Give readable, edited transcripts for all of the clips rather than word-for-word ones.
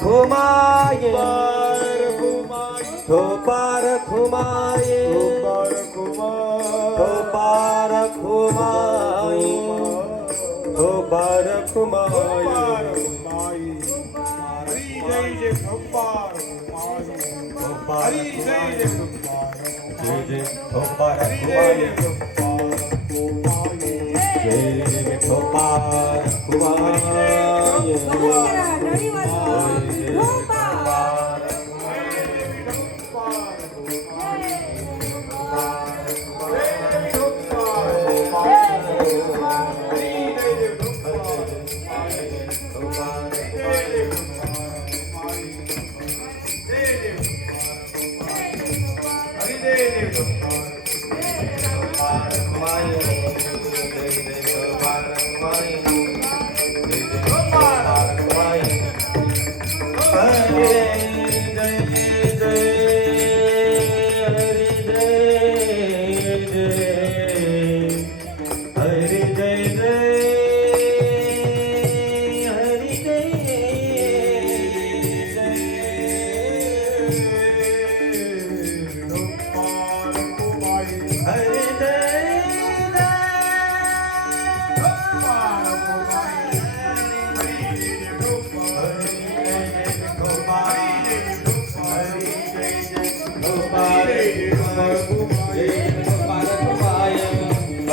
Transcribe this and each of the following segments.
घुमाए तो पार घुमाए तो पार घुमाए तो पार घुमाए जय जय भगवान हरि जय जय जय जय तो पार घुमाए जय तो पार घुमाए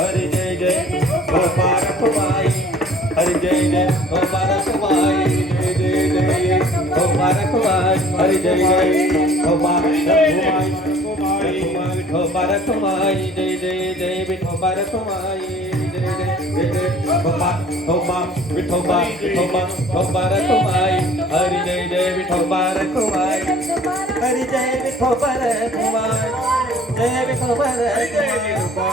Hare Jai Jai Gopala Kumai Jai Jai Jai Gopala Kumai Hare Jai Jai Gopala Kumai Gopala Kumai Jai Jai Jai Gopala Kumai Jai Jai Jai Gopala Gopala Gopala Kumai Hare Jai Jai Gopala Kumai Hare Jai Gopala Kumai Jai Gopala Kumai Jai Gopala Kumai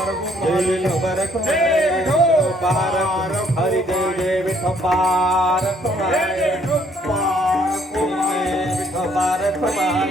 Hare Jai Jai Gopala Kumai Gopala Kumai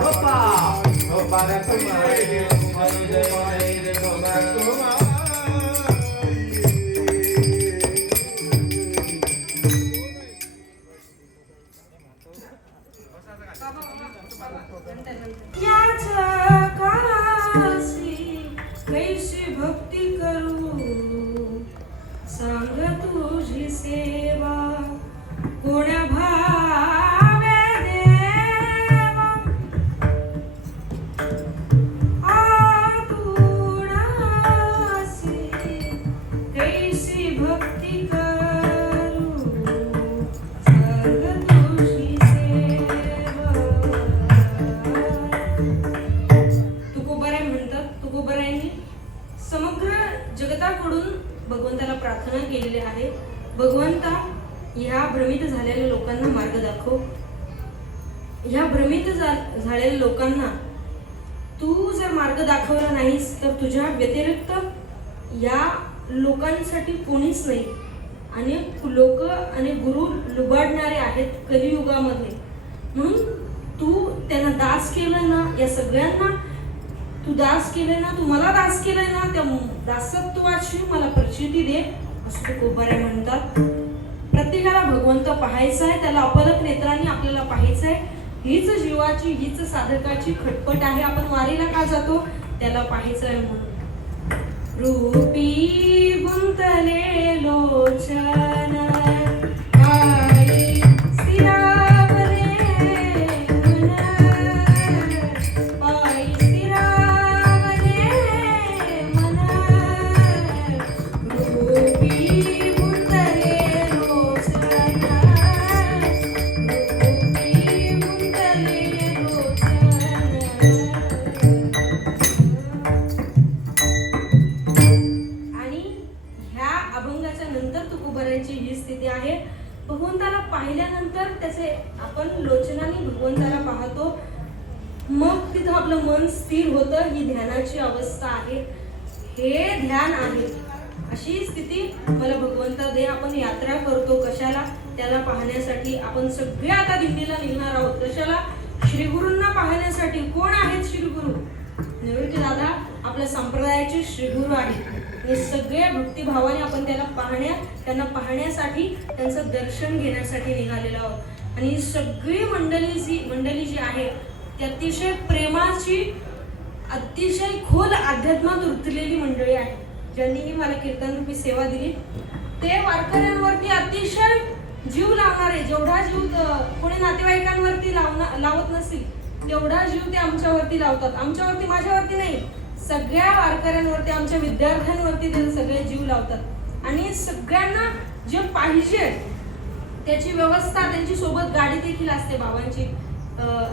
Gopa रखवाई Hari जय रखवाई याचा काशी कैसी भक्ती करू सांग तुझी सेवा कोण्या भावे देवा आतुरासी कैसी भक्ती करू सांग तुझी सेवा तुकोबाराय म्हणतात तुकोबारायांनी समग्र जगताकडून भगवंताला प्रार्थना केलेली आहे. भगवंता ह्या भ्रमित झालेल्या लोकांना मार्ग दाखव. ह्या भ्रमित झालेल्या लोकांना तू जर मार्ग दाखवला नाहीस तर तुझ्या व्यतिरिक्त या लोकांसाठी कोणीच नाही. अनेक लोक आणि गुरु लुबाडणारे आहेत कलियुगामध्ये. म्हणून तू त्यांना दास केलं ना, या सगळ्यांना तू दास केले ना, तू मला दास केलंय ना, त्या दासत्वाची मला प्रचिती दे असं तुकोबाराय म्हणतात. प्रत्येकाला भगवंत पाहायचा आहे, त्याला अपलक नेत्रांनी आपल्याला पाहायचं आहे. हीच जीवाची हीच साधकाची खटपट आहे. आपण वारीला का जातो? त्याला पाहायचं आहे म्हणून. रूपी गुंतले लोचन आई स्थिरावले मन पायी स्थिरावले मन रूपी गुंतले लोचन रूपी गुंतले लोचन. आणि ह्या अभंगाच्या नंतर तुकोबारायांची ही स्थिती आहे. भगवंताला पाहिल्यानंतर त्याचे आपण लोचनाने भगवंताला पाहतो, मग तिथं आपलं मन स्थिर होतं. ही ध्यानाची अवस्था आहे, हे ध्यान आहे. अशी स्थिती मला भगवंत दे. आपण यात्रा करतो कशाला? त्याला पाहण्यासाठी. आपण सगळे आता दिंडीला निघणार आहोत कशाला? श्रीगुरूंना पाहण्यासाठी. कोण आहेत श्रीगुरु? निवृत्ती दादा आपल्या संप्रदायाचे श्रीगुरु आहेत. हे सगळे भक्तिभावाने आपण त्यांना पाहण्यासाठी, त्यांचं दर्शन घेण्यासाठी निघालेलो आहोत. आणि ही सगळी मंडळी जी आहे ती अतिशय प्रेमाची, अतिशय खोल अध्यात्मात रुतलेली मंडळी आहे. ज्यांनी मला कीर्तन रूपी सेवा दिली ते वारकऱ्यांवरती अतिशय जीव लावणारे. जेवढा जीव कोणी नातेवाईकांवरती लावत नसेल तेवढा जीव ते आमच्यावरती लावतात. आमच्यावरती, माझ्यावरती नाही, सगळ्या वारकऱ्यांवरती, आमच्या विद्यार्थ्यांवरती ते सगळे जीव लावतात. आणि सगळ्यांना जे पाहिजे त्याची व्यवस्था, त्यांची सोबत गाडी देखील असते बाबांची.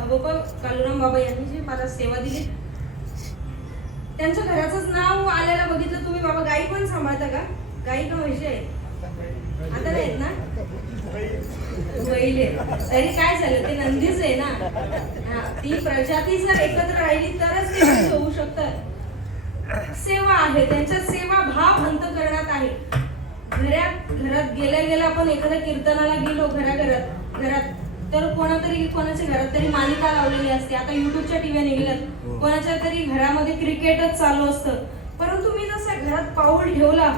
बाबा कालुराम बाबा यांनी जी मला सेवा दिली त्यांच्या घराचंच नाव आलेलं बघितलं तुम्ही. बाबा गाई पण सांभाळता का? गाई का म्हशी आहेत? आता नाहीत ना? पहिले तरी काय झालं, ते नंदीच आहे ना. ती प्रजाती जर एकत्र राहिली तरच ते होऊ शकतं. सेवा आहे, त्यांच्या सेवा भाव अंतःकरणात आहे. घरात गेल्या आपण एखाद्या कीर्तनाला गेलो घरात तर कोणाच्या घरात तरी मालिका लावलेली असते. आता युट्यूबच्या टीव्ही निघाल्यात. कोणाच्या तरी घरामध्ये क्रिकेटच चालू असतं. परंतु मी जसं घरात पाऊल ठेवला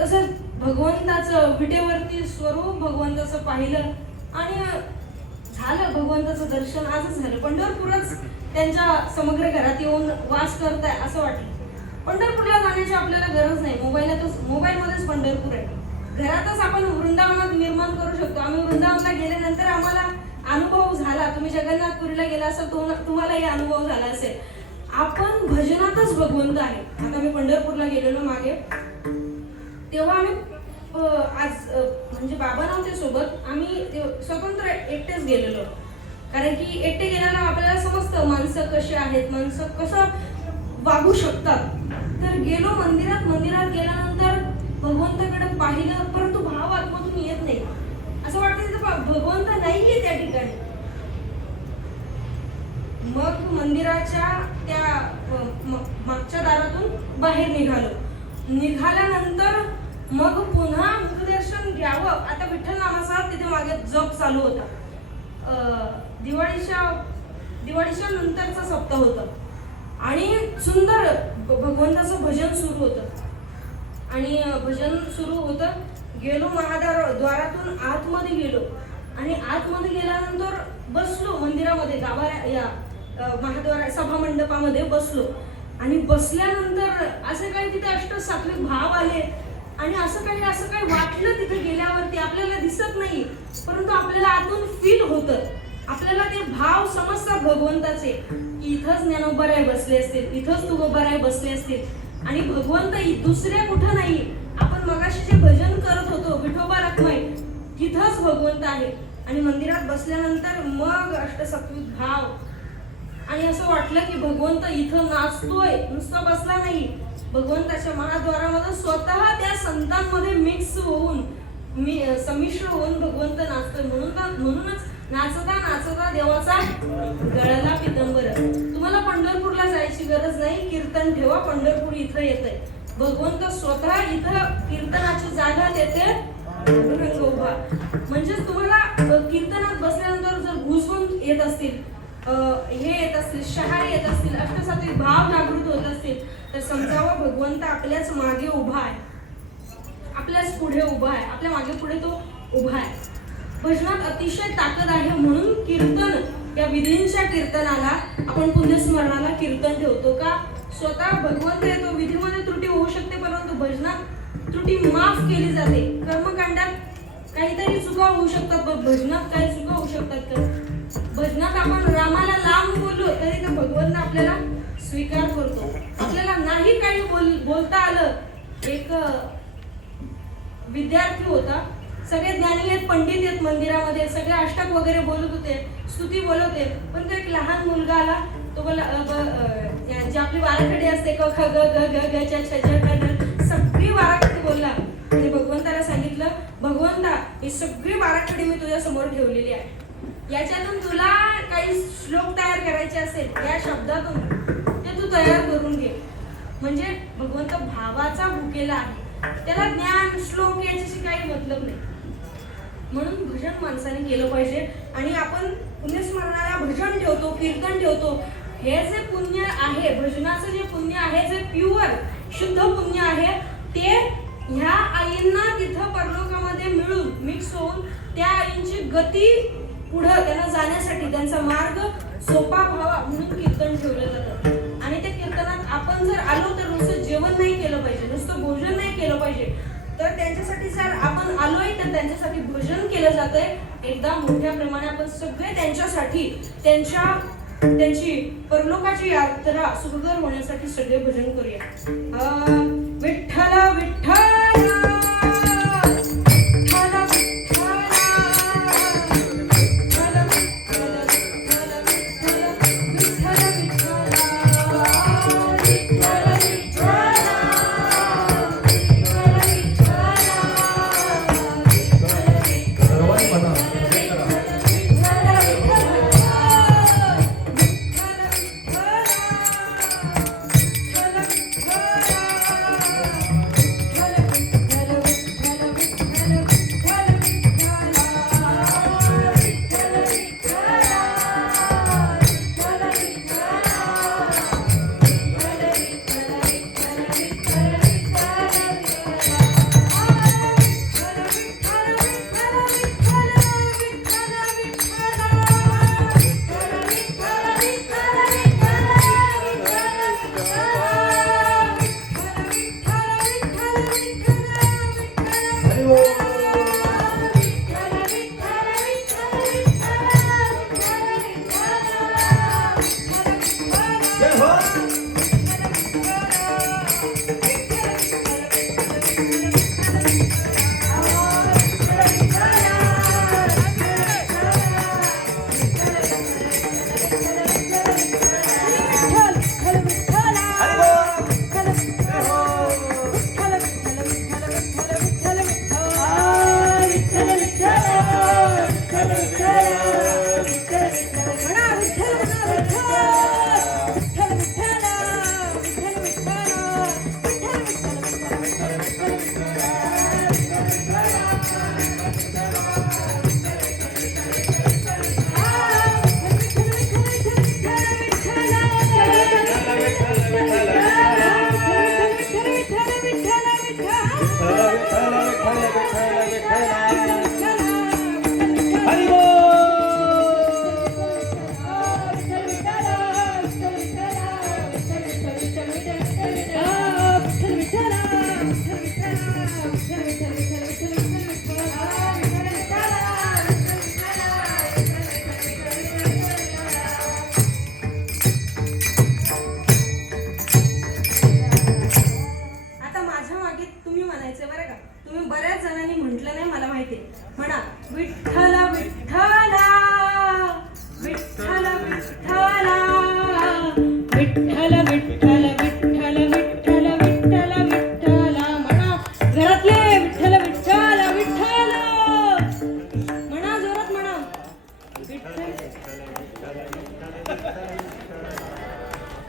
तसं भगवंताचं विटेवरती स्वरूप भगवंताचं पाहिलं आणि झालं. भगवंताचं दर्शन आजच झालं. पंढरपूरच त्यांच्या समग्र घरात येऊन वास करताय असं वाटलं. पंढरपूरला जाण्याची आपल्याला गरज नाही. मोबाईलमध्येच पंढरपूर आहे. घरातच आपण वृंदावनात निर्माण करू शकतो. आम्ही वृंदावनला गेल्यानंतर आम्हाला अनुभव झाला. तुम्ही जगन्नाथपुरीला गेला असाल तुम्हालाही अनुभव झाला असेल. आपण भजनातच भगवंत आहे. आता मी पंढरपूरला गेलेलो मागे, तेव्हा आम्ही आज म्हणजे बाबा नव्हते सोबत, आम्ही स्वतंत्र एकटेच गेलेलो. कारण की एकटे गेल्याला आपल्याला समजतं माणसं कशी आहेत, माणसं कसं वागू शकतात. तर गेलो मंदिरात गेल्यानंतर भगवंताकडे पाहिलं, परंतु भाव आत्मातून येत नाही. असं वाटतं तिथं भगवंत नाहीये त्या ठिकाणी. मग मंदिराच्या त्या मागच्या दारातून बाहेर निघाल्यानंतर मग पुन्हा मुखदर्शन घ्यावं. आता विठ्ठल नामाचा तिथे मागे जप चालू होता. दिवाळीच्या नंतरचा सप्ताह होता. आणि सुंदर भगवंताचं भजन सुरू होतं. आणि भजन सुरू होतं. गेलो महाद्वारातून आतमध्ये गेलो आणि आतमध्ये गेल्यानंतर बसलो मंदिरामध्ये, गाभाऱ्या या महाद्वारा सभा मंडपामध्ये बसलो. आणि बसल्यानंतर असं काही तिथे अष्टसात्विक भाव आले आणि असं काही वाटलं तिथे गेल्यावरती. आपल्याला दिसत नाही परंतु आपल्याला आतून फील होतं. आपल्याला ते भाव समजतात भगवंताचे, की इथंच ज्ञानोबराय बसले असतील, इथंच तुकोबाराय बसले असतील. आणि भगवंत दुसऱ्या कुठं नाही. आपण मगाशी जे भजन करत होतो विठोबा रखमाई, तिथंच भगवंत आहे. आणि मंदिरात बसल्यानंतर मग अष्टसात्विक भाव आणि असं वाटलं की भगवंत इथं नाचतोय, नुसता बसला नाही. भगवंताच्या महाद्वारामध्ये स्वतः त्या संतांमध्ये मिक्स होऊन संमिश्र होऊन भगवंत नाचतोय. म्हणूनच नाचता नाचता देवाचा गळाला पितंबर. तुम्हाला पंढरपूरला जायची गरज नाही, कीर्तन ठेवा, पंढरपूर इथं येतंय. भगवंत स्वतः इथं कीर्तनाची जागा देते उभा. म्हणजेच तुम्हाला कीर्तनात बसल्यानंतर जर घुसवून येत असतील, हे येत असतील, शहारे येत असतील, अष्टसात्विक भाव जागृत होत असतील, तर समजावं भगवंत आपल्याच मागे उभा आहे, आपल्याच पुढे उभा आहे, आपल्या मागे पुढे तो उभा आहे. भजनात अतिशय ताकद आहे. म्हणून कीर्तन, या विधींच्या कीर्तनाला आपण पुण्यस्मरणाला कीर्तन ठेवतो का? स्वतः भगवंत येतो. विधीमध्ये त्रुटी होऊ शकते परंतु भजनात त्रुटी माफ केली जाते. कर्मकांडात काहीतरी चुका होऊ शकतात, भजनात काही चुका होऊ शकतात का? भजनात आपण रामाला लांब बोललो तरी तो भगवंत आपल्याला स्वीकार करतो. आपल्याला नाही काही बोलता आलं. एक विद्यार्थी होता, सगळे ज्ञानी आहेत, पंडित आहेत, मंदिरामध्ये सगळे अष्टक वगैरे बोलत होते, स्तुती बोलत होते. पण तो एक लहान मुलगा आला, तो बोला जी आपली वाराखडी असते क ख ग ग ग ग च छ ज ग ग, सगळी वाराखडी बोलला. आणि भगवंताला सांगितलं, भगवंता ही सगळी वाराखडी मी तुझ्या समोर ठेवलेली आहे, याच्यातून तुला काही श्लोक तयार करायचे असेल या शब्दातून ते तू तयार करून घे. म्हणजे भगवंत भावाचा भुकेला आहे, त्याला ज्ञान श्लोक याच्याशी काही मतलब नाही. म्हणून भजन माणसाने केलं पाहिजे. आणि आपण पुण्यस्मरणाला भजन ठेवतो, कीर्तन ठेवतो. हे जे पुण्य आहे, भजनाचं जे पुण्य आहे, जे प्युअर शुद्ध पुण्य आहे, ते ह्या आईंना तिथं परलोकामध्ये मिळून मिक्स होऊन त्या आईंची गती पुढं त्यांना जाण्यासाठी त्यांचा मार्ग सोपा व्हावा म्हणून कीर्तन ठेवलं जातं. आणि त्या कीर्तनात आपण जर आलो तर नुसतं जेवण नाही केलं पाहिजे, नुसतं भोजन नाही केलं पाहिजे. तर त्यांच्यासाठी जर आपण आलोय तर त्यांच्यासाठी भजन केलं जातंय. एकदा मोठ्या प्रमाणे आपण सगळे त्यांच्यासाठी त्यांची परलोकाची यात्रा सुखकर होण्यासाठी सगळे भजन करूया. विठ्ठल विठ्ठल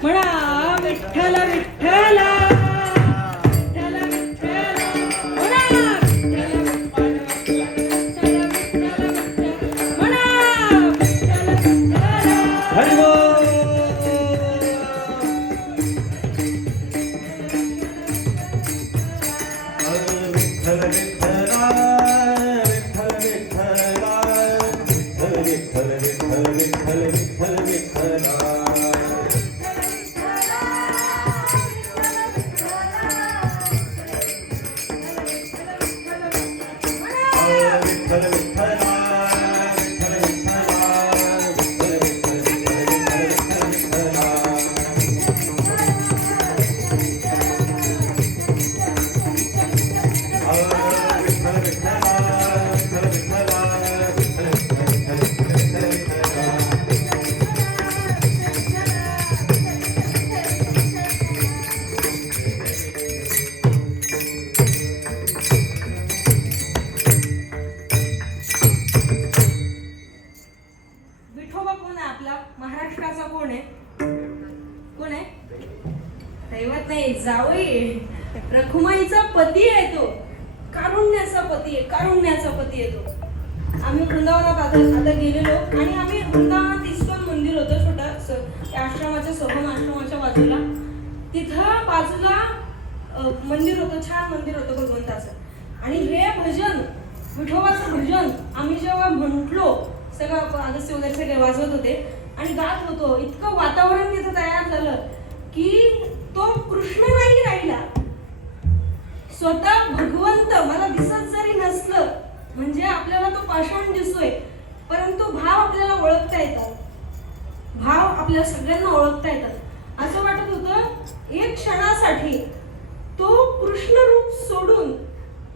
म्हणा विठ्ठल विठ्ठल विठ्ठल विठ्ठल म्हणा विठ्ठल विठ्ठल विठ्ठल विठ्ठल म्हणा विठ्ठल विठ्ठल. हरी बोल. विठ्ठल विठ्ठला विठ्ठल विठ्ठला विठ्ठल विठ्ठल विठ्ठल विठ्ठल विठ्ठला. विठ्ठल विठ्ठला विठ्ठल विठ्ठला विठ्ठल विठ्ठल विठोबा कोण आहे आपला? महाराष्ट्राचा कोण आहे? कोण आहे? दैवत नाही, जावई आहे. रखुमाईचा पती आहे तो. कारुण्याचा पती आहे, कारुण्याचा पती आहे तो. आम्ही वृंदावनात आता गेलेलो आणि आम्ही वृंदावनात इस्कॉन मंदिर होतं छोटं, आश्रमाच्या सोहम आश्रमाच्या बाजूला. तिथं बाजूला मंदिर होतं, छान मंदिर होतं भगवंताचं. आणि हे भजन, विठोबाचं भजन आम्ही जेव्हा म्हटलो, सगळं अगस्त्य वगैरे सगळे वाजवत होते आणि गात होतो, इतकं वातावरण तिथं तयार झालं की तो कृष्ण नाही राहिला, स्वतः भगवंत मला दिसत जरी नसलं, म्हणजे आपल्याला तो पाषाण दिसतोय, परंतु भाव आपल्याला ओळखता येतात, भाव आपल्या सगळ्यांना ओळखता येतात. असं वाटत होतं एक क्षणासाठी तो कृष्ण रूप सोडून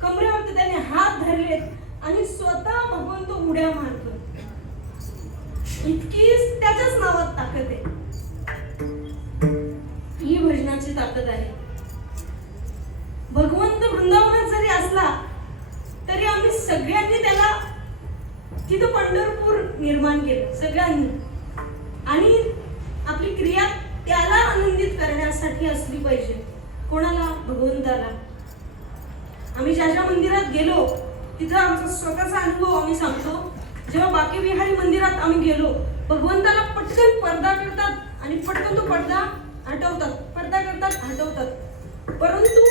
कमरेवरती त्याने हात धरलेत आणि स्वतः भगवंत उड्या मारतो. इतकी त्याच्याच नावात ताकद आहे. ही भजनाची ताकद आहे. भगवंत वृंदावनात जरी असला तरी आम्ही सगळ्यांनी त्याला तिथं पंढरपूर निर्माण केलं सगळ्यांनी. आणि आपली क्रिया त्याला आनंदित करण्यासाठी असली पाहिजे. कोणाला? भगवंताला. आम्ही ज्या ज्या मंदिरात गेलो तिथं आमचा स्वतःचा अनुभव आम्ही सांगतो. जेव्हा बाकी विहारी मंदिरात आम्ही गेलो, भगवंताला पटकन पडदा करतात आणि पटकन तो पडदा हटवतात, पडदा करतात, हटवतात. परंतु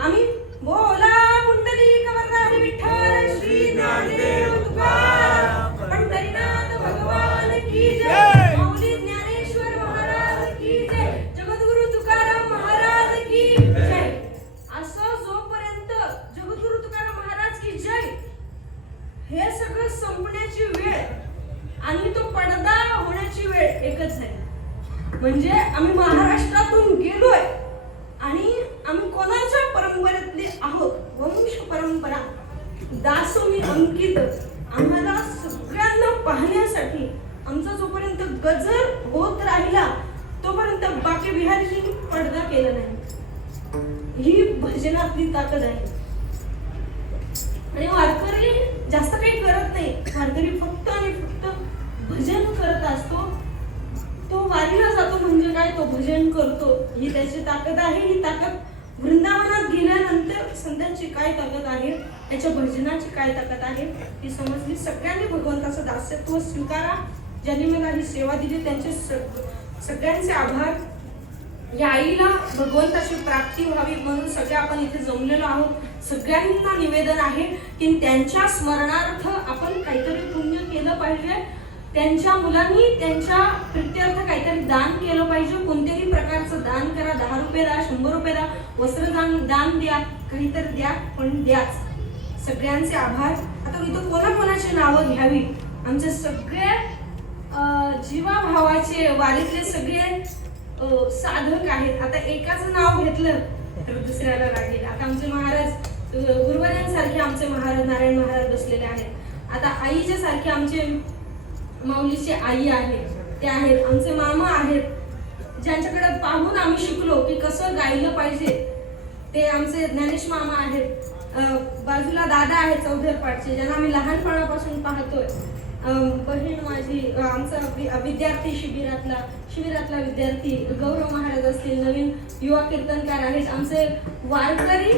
आम्ही बोला पुंडलिक वरदारी विठ्ठल श्री ज्ञानदेव तुकाराम पंढरीनाथ भगवान की जय. माऊली ज्ञानेश्वर महाराज की जय. जगद्गुरु तुकाराम महाराज की जय. असं जोपर्यंत जगद्गुरु तुकाराम महाराज की जय हे सगळं संपण्याची वेळ आणि तो पडदा होण्याची वेळ एकच आहे. म्हणजे आम्ही महाराष्ट्रातून गेलोय आणि आम्ही कोणाच्या परंपरेतले आहोत, वंश परंपरा दासोनी अंकित. आम्हाला सगळ्यांना पाहण्यासाठी आमचा जोपर्यंत गजर होत राहिला तोपर्यंत बाकी बिहारीजींनी पडदा केला नाही. ही भजनातली ताकद आहे. आणि वारकरी जास्त काही करत नाही, वारकरी फक्त आणि फक्त भजन करत असतो. तो वारीला जातो म्हणजे काय, तो भजन करतो. ही त्याची ताकद आहे. ही ताकद वृंदावनात गेल्यानंतर संतांची काय ताकद आहे, त्याच्या भजनाची काय ताकद आहे ती समजली. सगळ्यांनी भगवंताचं दास्यत्व स्वीकारा. ज्यांनी मला ही सेवा दिली त्यांचे सगळ्यांचे आभार. या आईला भगवंताची प्राप्ती व्हावी म्हणून सगळे आपण इथे जमलेलो आहोत. सगळ्यांना निवेदन आहे की त्यांच्या स्मरणार्थ आपण काहीतरी पुण्य केलं पाहिजे. त्यांच्या मुलांनी त्यांच्या प्रित्यर्थ काहीतरी दान केलं पाहिजे. कोणत्याही प्रकारचं दान करा. 10 रुपये द्या, 100 रुपये द्या, वस्त्रदान द्या, काहीतरी द्या, पण द्याच. सगळ्यांचे आभार. आता इथं कोणाकोणाची नावं घ्यावी. आमचे सगळे जीवाभावाचे वारीतले सगळे साधक आहेत. आता एकाचं नाव घेतलं तर दुसऱ्याला लागेल. आता आमचे महाराज गुरुवाऱ्यांसारखे आमचे महाराज नारायण महाराज बसलेले आहेत. आता आईच्या सारखे आमचे माऊलीची आई आहे, ते आहेत. आमचे मामा आहेत ज्यांच्याकडे पाहून आम्ही शिकलो की कसं गायलं पाहिजे, ते आमचे ज्ञानेश मामा आहेत. बाजूला दादा आहेत चौधरपाटचे, ज्यांना आम्ही लहानपणापासून पाहतोय. बहीण माझी आमचा विद्यार्थी शिबिरातला विद्यार्थी गौरव महाराज असतील, नवीन युवा कीर्तनकार आहेत, आमचे वारकरी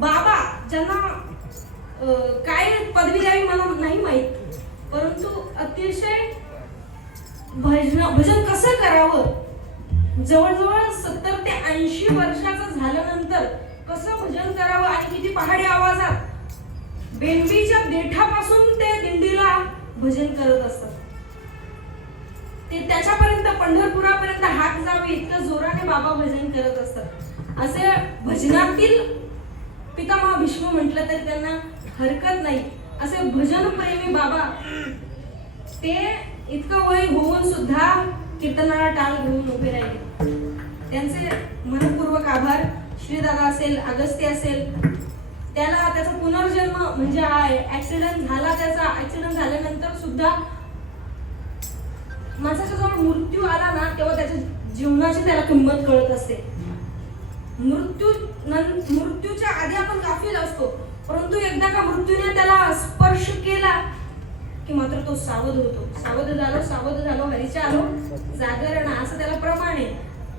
बाबा ज्यांना काय पदवी द्यावी मला नाही माहीत, परंतु अतिशय भजन कसं करावं, जवळजवळ 70 ते 80 वर्षाचं झाल्यानंतर कसं भजन करावं आणि किती पहाडी आवाजात बेंबीच्या देठापासून ते दिंडीला भजन करत असतात. ते त्याच्यापर्यंत पंढरपुरापर्यंत हाक जावे इतकं जोराने बाबा भजन करत असतात. असे भजनातील पितामह भीष्म म्हटलं तरी त्यांना हरकत नाही. असे भजन प्रेमी बाबा ते इतकं वय होऊन सुद्धा कीर्तनाला टाळ घेऊन उभे राहिले. त्यांचे मनपूर्वक आभार. श्रीदादा असेल, अगस्त्य असेल, त्याचा पुनर्जन्म म्हणजे ऍक्सिडेंट झाला, त्याचा ऍक्सिडेंट झाल्यानंतर सुद्धा माणसाच्या जवळ मृत्यू आला ना तेव्हा त्याच्या जीवनाची त्याला किंमत कळत असते. मृत्यूच्या आधी आपण गाफील असतो, परंतु एकदा का मृत्यूने त्याला स्पर्श केला की मात्र तो सावध होतो. सावध झालो हरीच्या आलो जागरण, असं त्याला प्रमाण आहे.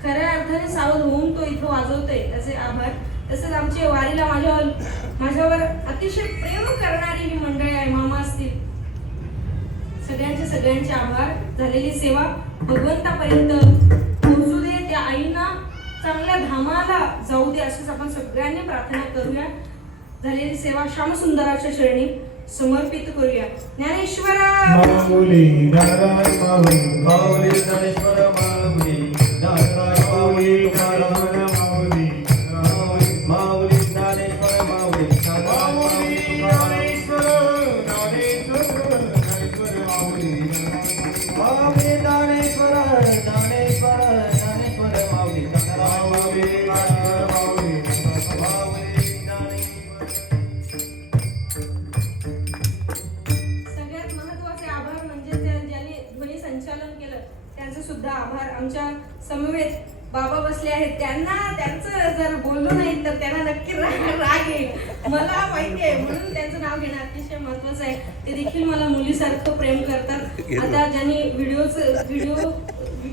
खऱ्या अर्थाने सावध होऊन तो इथं वाजवतोय, त्याचे आभार. तसंच आमचे वारीला माझ्यावर अतिशय प्रेम करणारी ही मंडळी आहे, मामा असतील, सगळ्यांचे आभार. झालेली सेवा भगवंतापर्यंत पोहोचू दे, त्या आईना चांगल्या धामाला जाऊ दे अशीच आपण सगळ्यांनी प्रार्थना करूया. झालेली सेवा श्यामसुंदराच्या चरणी समर्पित करूया. ज्ञानेश्वर माऊली नारायण माऊली माऊली ज्ञानेश्वर माऊली नारायण माऊली नारायण माऊली माऊली ज्ञानेश्वर माऊली माऊली ज्ञानेश्वर माऊली माऊली ज्ञानेश्वर माऊली सगळ्यात महत्त्वाचे आभार म्हणजे ज्यांनी ध्वनी संचालन केलं त्यांचे सुद्धा आभार. आमच्या समवेत बाबा बसले आहेत, त्यांचं जर बोललो नाही तर त्यांना नक्की राग येईल, मला माहिती आहे, म्हणून त्यांचं नाव घेणं अतिशय महत्वाचं आहे. ते देखील मला मुलीसारखं प्रेम करतात. आता ज्यांनी व्हिडिओ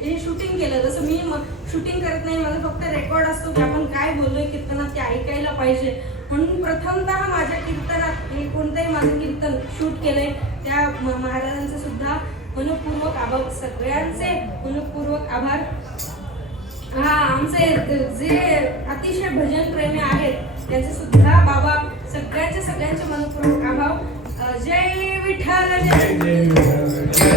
हे शूटिंग केलं, जसं मी शूटिंग करत नाही, माझं फक्त रेकॉर्ड असतो की आपण काय बोललोय कीर्तनात ते ऐकायला पाहिजे, म्हणून प्रथमतः माझ्या कीर्तनात हे कोणतंही माझं कीर्तन शूट केलंय त्या महाराजांचे सुद्धा मनपूर्वक आभार. सगळ्यांचे मनपूर्वक आभार. आमचे जे अतिशय भजन प्रेमी आहेत त्यांचे सुद्धा बाबा सगळ्यांचे मनपूर्वक आभार. जय विठ्ठल जय